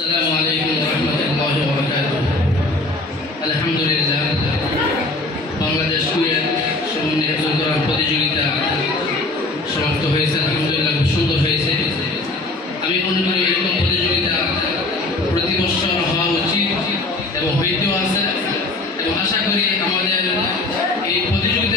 আসসালামু আলাইকুম ওয়া রাহমাতুল্লাহি ওয়া বারাকাতুহু। আলহামদুলিল্লাহ, বাংলাদেশ কুয়েত সমন্বয় হেফজুল কোরআন প্রতিযোগিতা সমাপ্ত হয়েছে। আলহামদুলিল্লাহ, খুব সুন্দর হয়েছে। আমি মনে করি এরকম প্রতিযোগিতা প্রতি বছর হওয়া উচিত এবং হইতেও আছে, এবং আশা করি আমাদের এই প্রতিযোগিতা